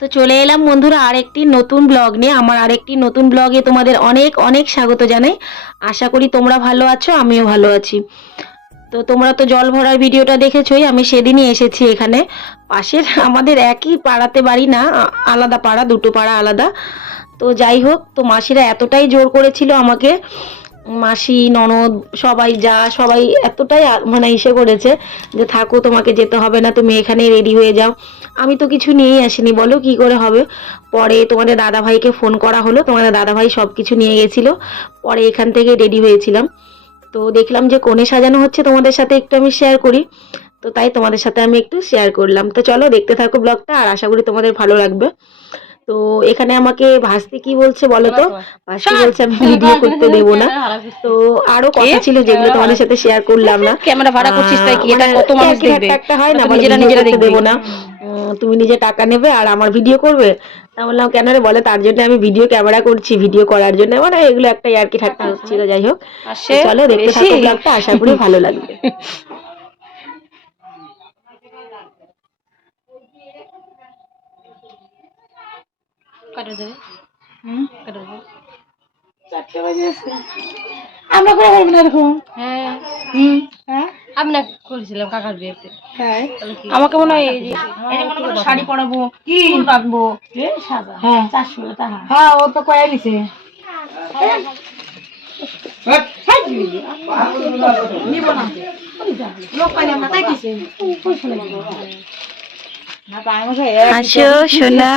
তো চলে এলাম বন্ধুরা আরেকটি নতুন ব্লগ নিয়ে। আমার আরেকটি নতুন ব্লগে তোমাদের অনেক অনেক স্বাগত জানাই। আশা করি তোমরা ভালো আছো, আমিও ভালো আছি। তো তোমরা তো জল ভরার ভিডিওটা দেখেছোই, আমি সেদিনই এসেছি এখানে। পাশের আমাদের একই পাড়াতে বাড়ি না আলাদা পাড়া, দুটো পাড়া আলাদা। তো যাই হোক, তো মাসিরা এতটাই জোর করেছিল আমাকে মাসি, ননদ, সবাই যা, সবাই এতটাই মানে ইসে করেছে যে থাকো, তোমাকে যেতে হবে না, তুমি এখানেই রেডি হয়ে যাও। আমি তো কিছু নিয়েই আসিনি, বলো কি করে হবে? পরে তোমাদের দাদা ভাইকে ফোন করা হলো, তোমাদের দাদা ভাই সব কিছু নিয়ে গেছিল, পরে এখান থেকে রেডি হয়েছিলাম। তো দেখলাম যে কোণে সাজানো হচ্ছে তোমাদের সাথে একটু আমি শেয়ার করি। তো তাই তোমাদের সাথে আমি একটু শেয়ার করলাম। তো চলো দেখতে থাকো ব্লগটা আর আশা করি তোমাদের ভালো লাগবে। তো এখানে আমাকে ভাসতে কি বলছে বলো তো? ভাসতে বলছে আমি ভিডিও করতে দেবো না। তো আরও কথা ছিল যেগুলো তোমাদের সাথে শেয়ার করলাম না। ক্যামেরা ভাড়া করছিস তাই কি? এটা মানে কত মানুষ দেখবে? একটা হয় না নিজেরা নিজেরা দেবো না। তুমি নিজে টাকা নেবে আর আমার ভিডিও করবে? তা বললাম কেন রে বলে? তার জন্য আমি ভিডিও ক্যামেরা করছি ভিডিও করার জন্য। মানে এগুলো একটা ইয়ার্কি ঠাট্টা হচ্ছিল যাই হোক। চলো দেখতে থাকো ব্লগটা আশা করি ভালো লাগবে। কাটা দেবে কাটা দেবে চারটে বাজে আমরা করে করব এরকম? হ্যাঁ। হুম? হ্যাঁ? আমি না করেছিলাম কাকার বিয়েতে। তাই? আমাকে মনে হয় শাড়ি পরাবো কি? বাঁধবো। হ্যাঁ। চারশো টাকা। হ্যাঁ ও তো কয়ে দিছে। নিব না। লোক পাইলাম না তাই কিসে আসো সোনা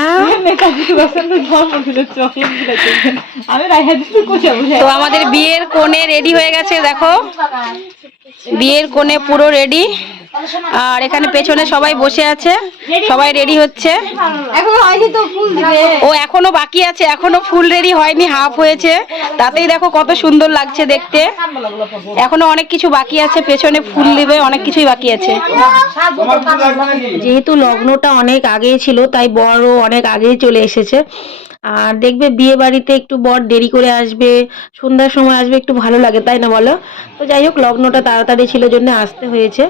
তো আমাদের বিয়ের কোণে রেডি হয়ে গেছে দেখো। বিয়ের কোণে পুরো রেডি আর এখানে পেছনে সবাই বসে আছে। সবাই রেডি হচ্ছে। এখন হয়নি তো ফুল দিবে ও এখনও বাকি আছে। এখনও ফুল রেডি হয়নি হাফ হয়েছে। তাতেই দেখো কত সুন্দর লাগছে দেখতে। এখনও অনেক কিছু বাকি আছে। পেছনে ফুল দিবে অনেক কিছুই বাকি আছে। যেহেতু লগ্নটা অনেক আগেই ছিল তাই বড় অনেক আগেই চলে এসেছে। আর দেখবে বিয়ে বাড়িতে একটু বর দেরি করে আসবে সন্ধ্যার সময় আসবে একটু ভালো লাগে তাই না বলো? তো যাই হোক লগ্নটা তাড়াতাড়ি ছিল জন্য আসতে হয়েছে।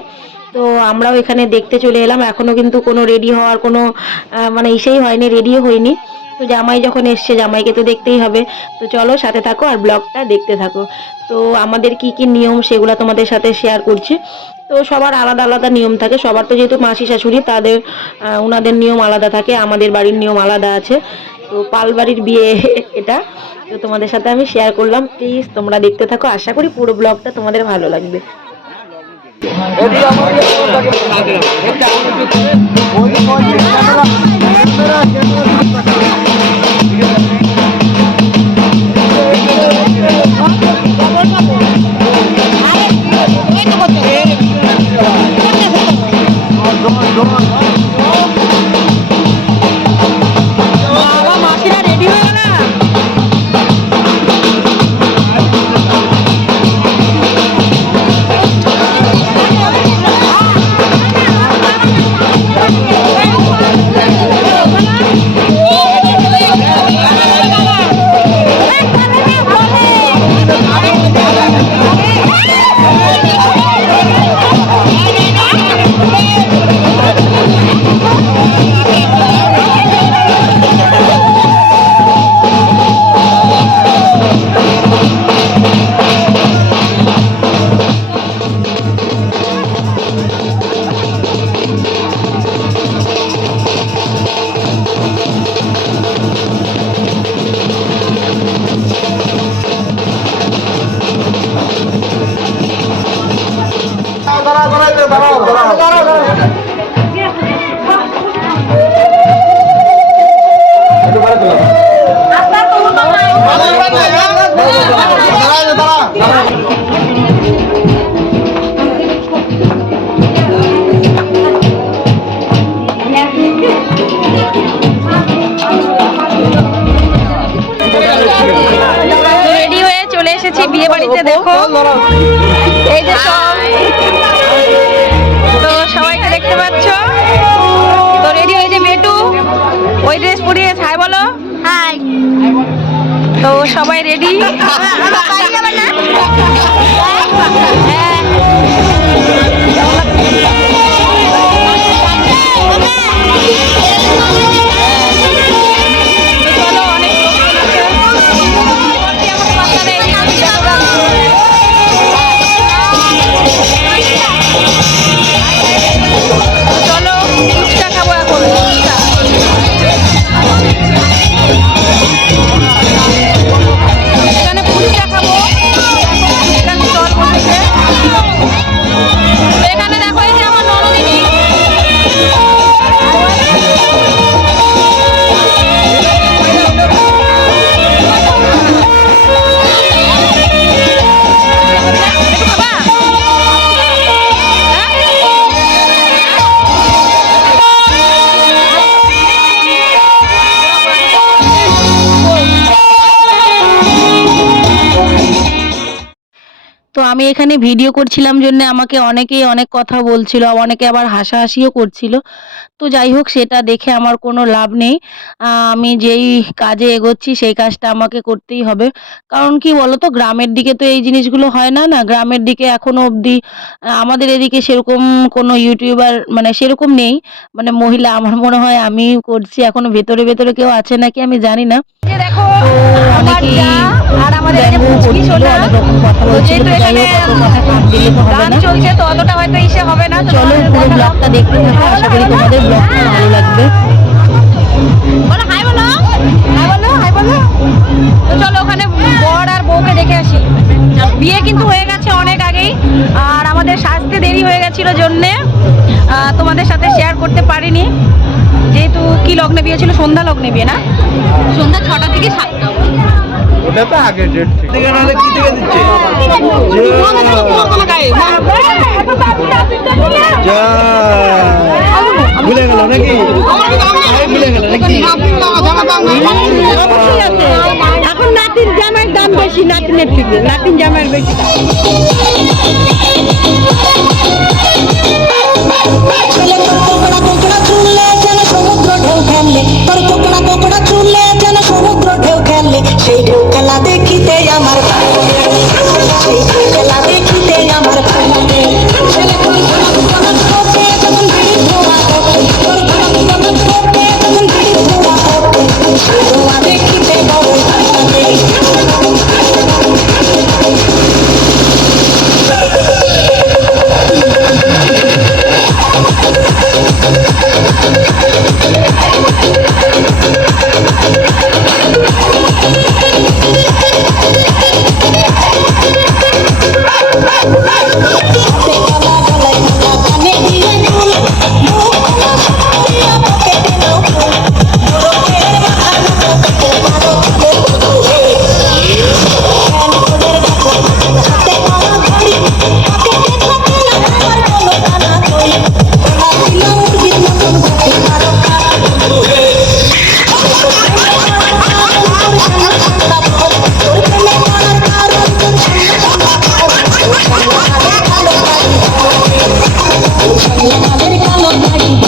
তো আমরাও এখানে দেখতে চলে এলাম। এখনও কিন্তু কোনো রেডি হওয়ার কোনো মানে ইসেই হয়নি রেডিও হয়নি। তো জামাই যখন এসছে, জামাইকে তো দেখতেই হবে। তো চলো সাথে থাকো আর ব্লগটা দেখতে থাকো। তো আমাদের কি কি নিয়ম সেগুলো তোমাদের সাথে শেয়ার করছি। তো সবার আলাদা আলাদা নিয়ম থাকে। সবার তো যেহেতু মাসি শাশুড়ি, তাদের ওনাদের নিয়ম আলাদা থাকে। আমাদের বাড়ির নিয়ম আলাদা আছে। তো পাল বাড়ির বিয়ে এটা। তো তোমাদের সাথে আমি শেয়ার করলাম। প্লিজ তোমরা দেখতে থাকো। আশা করি পুরো ব্লগটা তোমাদের ভালো লাগবে। বাবা এসেছি যে দেখো। এই যে সব। তো সবাইকে দেখতে পাচ্ছ? তো রেডি হয়েছে মেটু। ওই ড্রেস পরিয়ে হাই বলো। হাই। তো সবাই রেডি আমি এখানে ভিডিও করছিলাম জন্য আমাকে অনেকেই অনেক কথা বলছিল, অনেকে আবার হাসাহাসিও করছিল। তো যাই হোক, সেটা দেখে আমার কোনো লাভ নেই। আমি যেই কাজে এগোচ্ছি, সেই কাজটা আমাকে করতেই হবে। কারণ কি বলতো, গ্রামের দিকে তো এই জিনিসগুলো হয় না না গ্রামের দিকে এখনও অবধি আমাদের এদিকে সেরকম কোনো ইউটিউবার মানে সেরকম নেই। মানে মহিলা, আমার মনে হয় আমি করছি, এখনও ভেতরে ভেতরে কেউ আছে নাকি আমি জানি না। যে দেখো আমার যা আর আমাদের যে পুচকি সোনা তো যেহেতু এখানে গান চলছে তো অতটা হয়তো ইসে হবে না চলো পুরো ব্লগটা দেখতে থাকো আশা করি তোমাদের ব্লগটা ভালো লাগবে। বলো হাই বলো হাই বলো হাই বলো। তো চলো ওখানে বর আর বউকে দেখে আসি। বিয়ে কিন্তু হয়ে গেছে অনেক আগেই আর আমাদের সাজতে দেরি হয়ে গেছিল জন্যে তোমাদের সাথে শেয়ার করতে পারিনি। যেহেতু কি লগ্নে বিয়ে ছিল? সন্ধ্যা লগ্নে বিয়ে না? সন্ধ্যা ছটা থেকে সাতটা ওটা তো আগে ডেট ঠিক কি থেকে দিচ্ছে? ভুলে গেল নাকি? ভুলে গেল নাকি? এখন নাতির জামাইয়ের দাম বেশি নাতিনের থেকে নাতিন জামাইয়ের বেশি। দাম। Americano, Americano, Americano.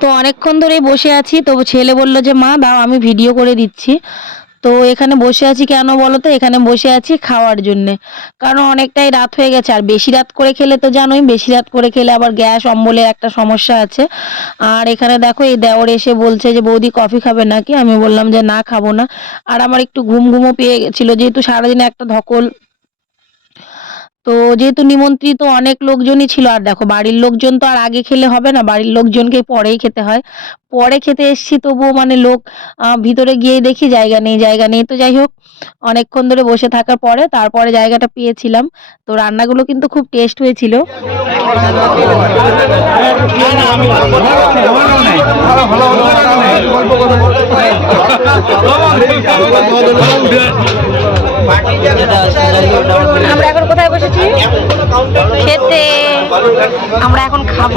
তো অনেকক্ষণ ধরেই বসে আছি তো ছেলে বলল যে, মা, দাও, আমি ভিডিও করে দিচ্ছি। তো এখানে বসে আছি কেন বলো তো এখানে বসে আছি খাওয়ার জন্য। কারণ অনেকটাই রাত হয়ে গেছে। আর বেশি রাত করে খেলে তো জানোই, বেশি রাত করে খেলে আবার গ্যাস, অম্বলের একটা সমস্যা আছে। আর এখানে দেখো, এই দেওর এসে বলছে যে, বৌদি কফি খাবে নাকি? আমি বললাম যে, না, খাব না। আর আমার একটু ঘুম ঘুমও পেয়ে গেছিল। যেহেতু সারাদিনে একটা ধকল তো যেহেতু নিমন্ত্রিত অনেক লোকজনই ছিল আর দেখো বাড়ির লোকজন তো আর আগে খেলে হবে না বাড়ির লোকজনকে পরেই খেতে হয় পরে খেতে এসছি তবুও মানে লোক ভিতরে গিয়ে দেখি জায়গা নেই জায়গা নেই তো যাই হোক অনেকক্ষণ ধরে বসে থাকার পরে তারপরে জায়গাটা পেয়েছিলাম তো রান্নাগুলো কিন্তু খুব টেস্ট হয়েছিল আমরা এখন কোথায় বসেছি? খেতে। আমরা এখন খাব।